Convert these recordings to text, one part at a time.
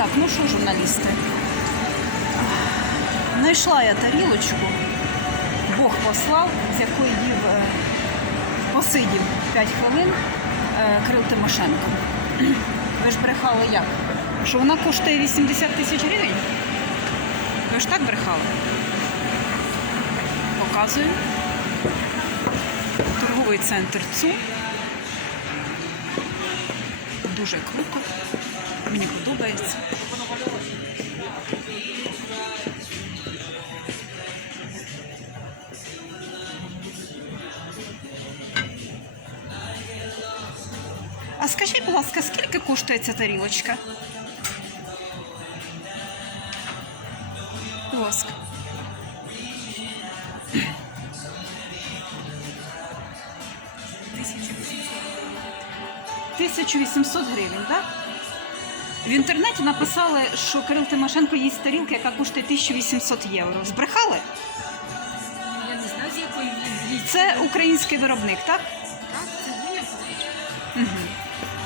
Так, ну що, журналісти? Знайшла я тарілочку, Бог послав, з якої їв е, посидів 5 хвилин е, Кирил Тимошенко. Ви ж брехали як? Що вона коштує 80 тисяч гривень? Ви ж так брехали? Показую. Торговий центр ЦУ. Дуже круто. Мені подобається. А скажіть, будь ласка, скільки коштує ця тарілочка? Будь ласка. Тисячу 1800 гривень, так? В інтернеті написали, що Кирил Тимошенко їсть тарілки, яка коштує 1800 євро. Збрехали? Я не знаю, з якої він. Це український виробник, так? Так, це. Угу.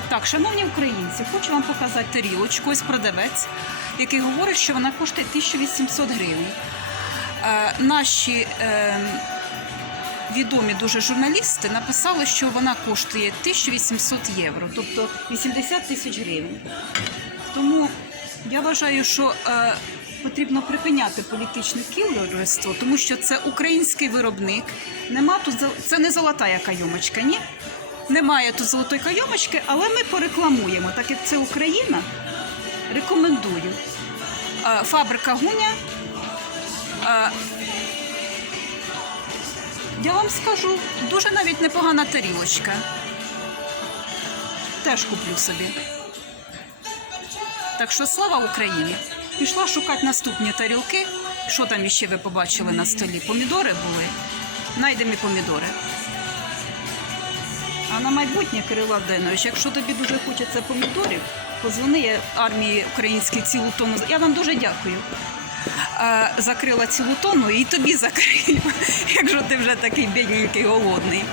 Так, шановні українці, хочу вам показати тарілочку. Ось продавець, який говорить, що вона коштує 1800 гривень. Е, наші е, відомі дуже журналісти написали, що вона коштує 1800 євро, тобто 80 тисяч гривень. Тому я вважаю, що е, потрібно припиняти політичне кілерство, тому що це український виробник. Нема тут це не золота кайомочка, ні? Немає тут золотої кайомочки, але ми порекламуємо, так як це Україна. Рекомендую. Е, Фабрика Гуня. Я вам скажу, дуже навіть непогана тарілочка. Теж куплю собі. Так що слава Україні! Пішла шукати наступні тарілки. Що там іще ви побачили на столі? Помідори були. Найдемо і помідори. А на майбутнє, Кирило Авденович, якщо тобі дуже хочеться помідорів, позвони армії українській цілу тонну. Я вам дуже дякую. Е, закрила цілу тону і тобі закрию, якщо ти вже такий бідненький голодний.